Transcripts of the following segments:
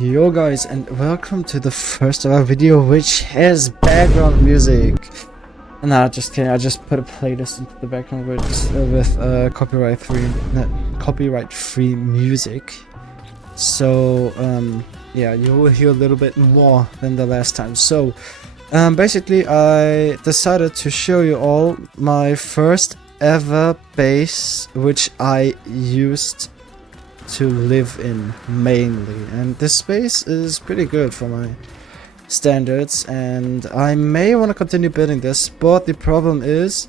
Yo guys, and welcome to the first of our video which has background music. Nah, just kidding, I just put a playlist into the background with copyright free music. So yeah, you will hear a little bit more than the last time. So basically I decided to show you all my first ever base which I used to live in mainly, and this space is pretty good for my standards, and I may want to continue building this, but the problem is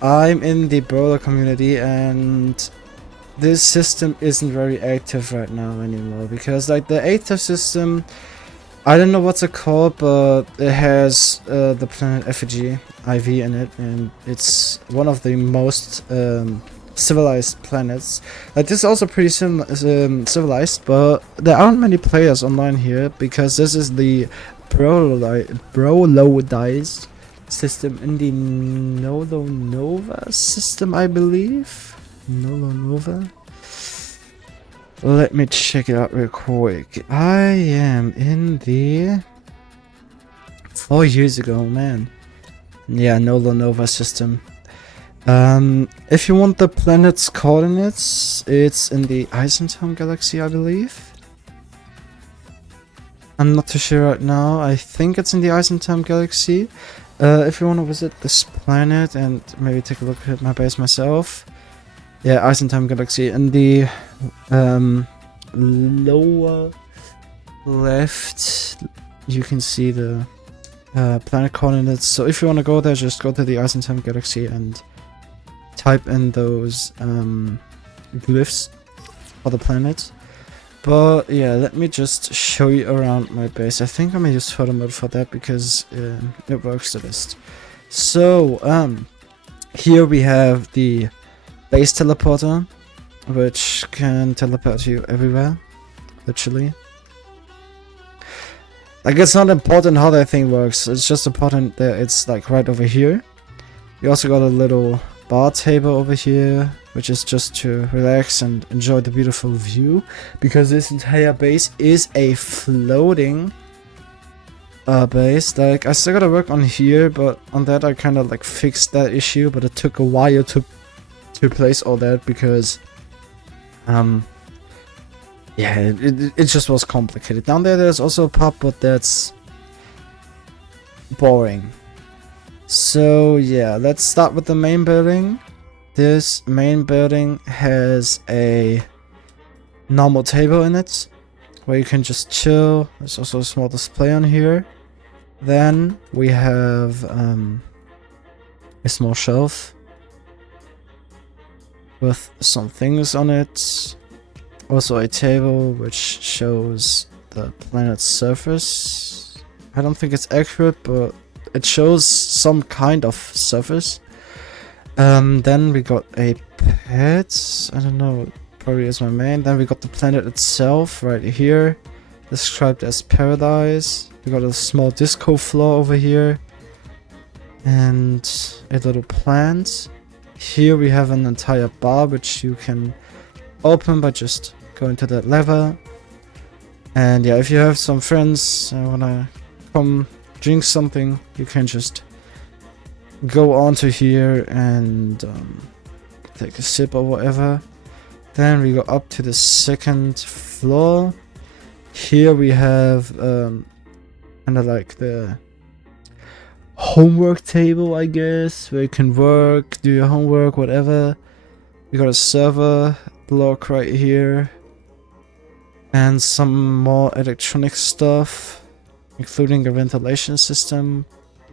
I'm in the brawler community and this system isn't very active right now anymore, because like the active system, I don't know what's it called, but it has the planet Effigy IV in it, and it's one of the most civilized planets. Like this is also pretty civilized, but there aren't many players online here because this is the Brolodized system in the Nolonova system, I believe. Nolonova. Let me check it out real quick. I am in the 4 years ago, man. Yeah, Nolonova system. If you want the planet's coordinates, it's in the Eisentown galaxy, I believe. I'm not too sure right now. I think it's in the Eisentown galaxy. If you want to visit this planet and maybe take a look at my base myself. Yeah, Eisentown galaxy. In the lower left, you can see the planet coordinates. So if you want to go there, just go to the Eisentown galaxy and type in those glyphs for the planet. But yeah, let me just show you around my base. I think I'm gonna use photo mode for that because it works the best. So here we have the base teleporter, which can teleport you everywhere, literally. Like, it's not important how that thing works, it's just important that it's like right over here. You also got a little bar table over here, which is just to relax and enjoy the beautiful view, because this entire base is a floating base. Like, I still gotta work on here, but on that I kind of like fixed that issue, but it took a while to replace all that because yeah, it just was complicated. Down there's also a pub, but that's boring. So yeah, let's start with the main building. This main building has a normal table in it where you can just chill. There's also a small display on here. Then we have a small shelf with some things on it. Also a table which shows the planet's surface. I don't think it's accurate, but it shows some kind of surface. Then we got a pet. I don't know, probably is my main. Then we got the planet itself right here, described as paradise. We got a small disco floor over here and a little plant. Here we have an entire bar which you can open by just going to that lever. And yeah, if you have some friends and wanna come drink something, you can just go onto here and take a sip or whatever. Then we go up to the second floor. Here we have kind of like the homework table, I guess, where you can work, do your homework, whatever. We got a server block right here and some more electronic stuff, including a ventilation system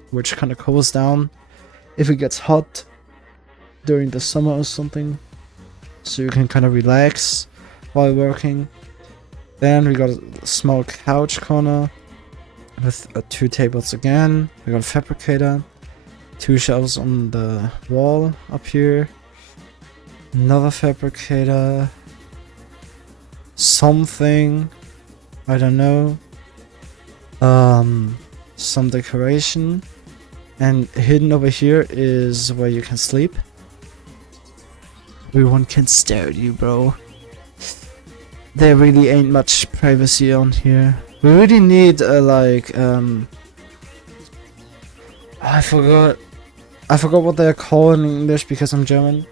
which kind of cools down if it gets hot during the summer or something, so you can kind of relax while working. Then we got a small couch corner with 2 tables again. We got a fabricator, 2 shelves on the wall up here, another fabricator, something, I don't know, some decoration. And hidden over here is where you can sleep. Everyone can stare at you, bro. there really ain't much privacy on here. We really need like I forgot what they are called in English because I'm German.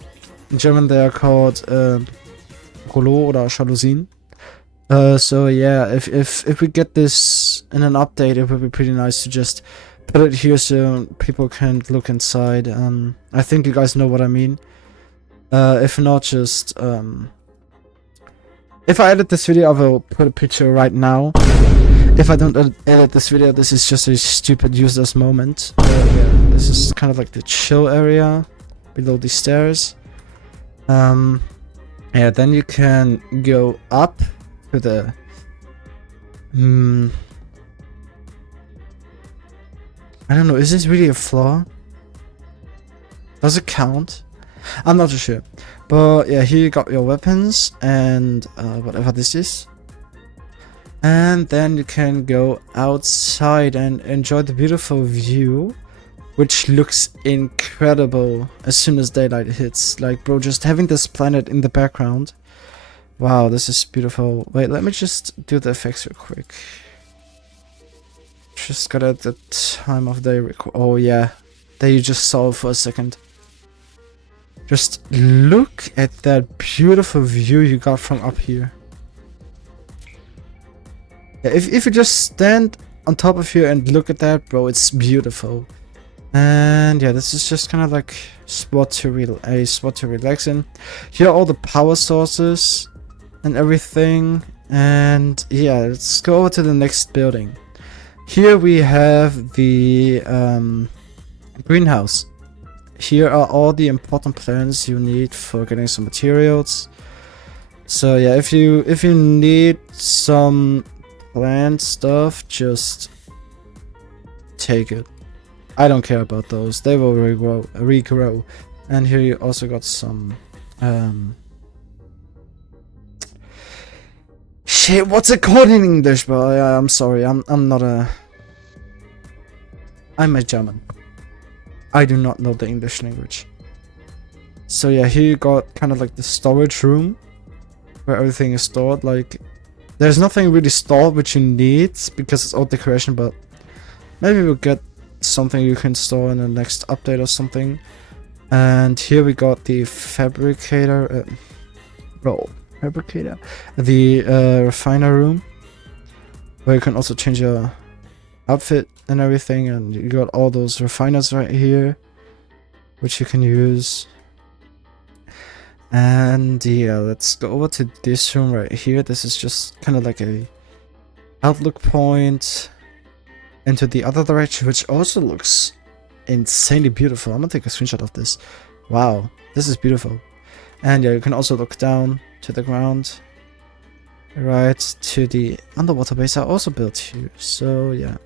In German they are called Rollo oder Jalousien. So yeah, if we get this in an update, it would be pretty nice to just put it here so people can look inside. I think you guys know what I mean. If not, just if I edit this video, I will put a picture right now. If I don't edit this video, this is just a stupid useless moment. Yeah, this is kind of like the chill area below the stairs. Yeah, then you can go up to the I don't know, is this really a floor? Does it count? I'm not too sure. But yeah, here you got your weapons and whatever this is. And then you can go outside and enjoy the beautiful view, which looks incredible as soon as daylight hits. Like, bro, just having this planet in the background. Wow, this is beautiful. Wait, let me just do the effects real quick. Just got at the time of day oh yeah, there you just saw it for a second. Just look at that beautiful view you got from up here. Yeah, if you just stand on top of here and look at that, bro, it's beautiful. And yeah, this is just kind of like a spot to relax in. Here are all the power sources and everything. And yeah, let's go over to the next building. Here we have the greenhouse. Here are all the important plants you need for getting some materials. So yeah, if you need some plant stuff, just take it. I don't care about those. They will regrow. And here you also got some shit, what's it called in English? But yeah, I'm sorry, I'm a German. I do not know the English language. So yeah, here you got kind of like the storage room where everything is stored. Like, there's nothing really stored which you need because it's all decoration, but maybe we'll get something you can store in the next update or something. And here we got the fabricator, the refiner room, where you can also change your outfit and everything, and you got all those refiners right here which you can use. And yeah, let's go over to this room right here. This is just kind of like a outlook point into the other direction, which also looks insanely beautiful. I'm gonna take a screenshot of this. Wow, this is beautiful. And yeah, you can also look down to the ground, right to the underwater base I also built here. So yeah,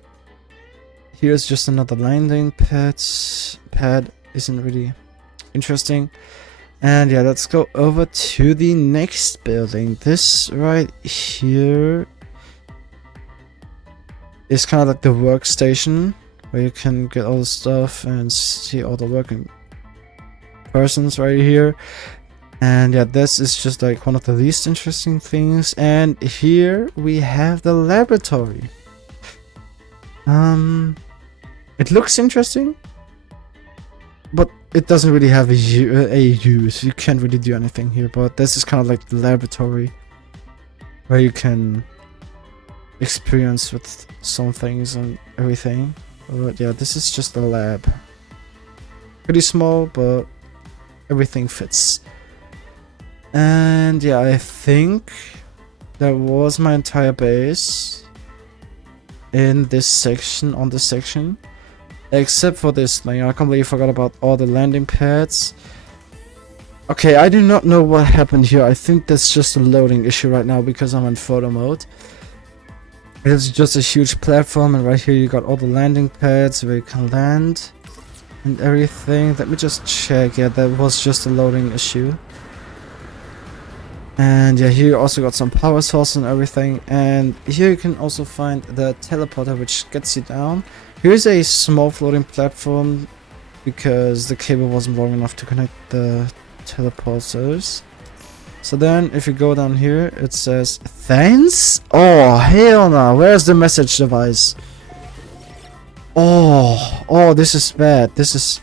here's just another landing pad. Isn't really interesting. And yeah, let's go over to the next building. This right here is kind of like the workstation where you can get all the stuff and see all the working persons right here. And yeah, this is just like one of the least interesting things. And here we have the laboratory. It looks interesting, but it doesn't really have a use. You can't really do anything here, but this is kind of like the laboratory where you can experience with some things and everything. But yeah, this is just a lab. Pretty small, but everything fits. And yeah, I think that was my entire base in this section, on this section. Except for this thing. I completely forgot about all the landing pads. Okay, I do not know what happened here. I think that's just a loading issue right now because I'm in photo mode. It's just a huge platform, and right here you got all the landing pads where you can land and everything. Let me just check. Yeah, that was just a loading issue. And yeah, here you also got some power source and everything. And here you can also find the teleporter, which gets you down. Here's a small floating platform because the cable wasn't long enough to connect the teleporters. So then if you go down here, it says thanks. Oh hell no, where's the message device? Oh, this is bad. This is...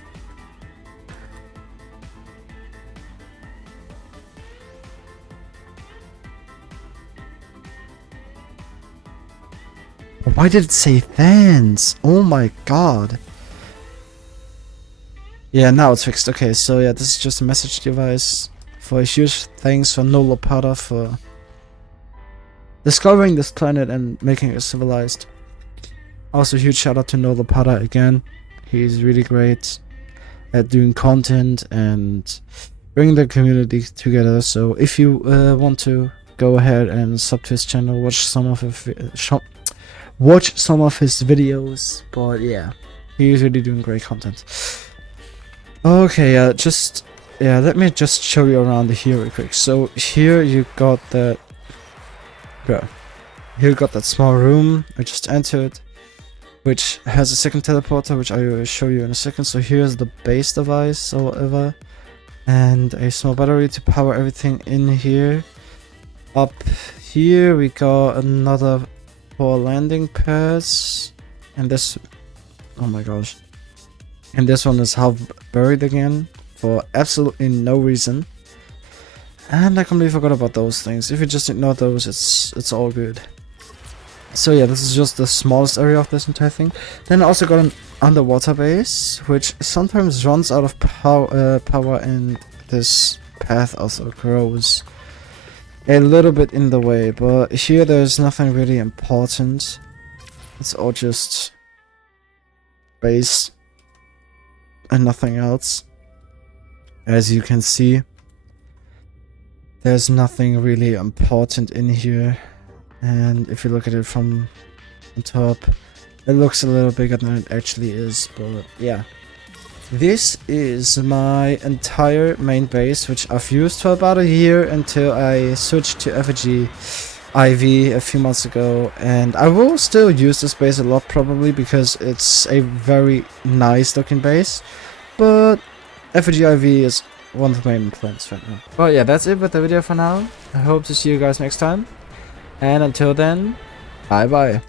Why did it say thanks? Oh my god. Yeah, now it's fixed. Okay, so yeah, this is just a message device. For a huge thanks for No Lapata for discovering this planet and making it civilized. Also, huge shout out to No Lapata again. He's really great at doing content and bringing the community together. So if you want to go ahead and sub to his channel, watch some of his videos. But yeah, he's really doing great content. Okay, let me just show you around here real quick. So here you got that, here you got that small room I just entered, which has a second teleporter, which I will show you in a second. So here's the base device or whatever, and a small battery to power everything in here. Up here we got another 4 landing pads, and this, oh my gosh, and this one is half buried again for absolutely no reason. And I completely forgot about those things. If you just ignore those, it's all good. So yeah, this is just the smallest area of this entire thing. Then I also got an underwater base, which sometimes runs out of power, and this path also grows a little bit in the way. But here there's nothing really important. It's all just base and nothing else. As you can see, there's nothing really important in here. And if you look at it from on top, it looks a little bigger than it actually is. But yeah, this is my entire main base, which I've used for about a year until I switched to effigy IV a few months ago. And I will still use this base a lot, probably, because it's a very nice looking base. But effigy IV is one of the main plans right now. Well, yeah, that's it with the video for now. I hope to see you guys next time. And until then, bye bye.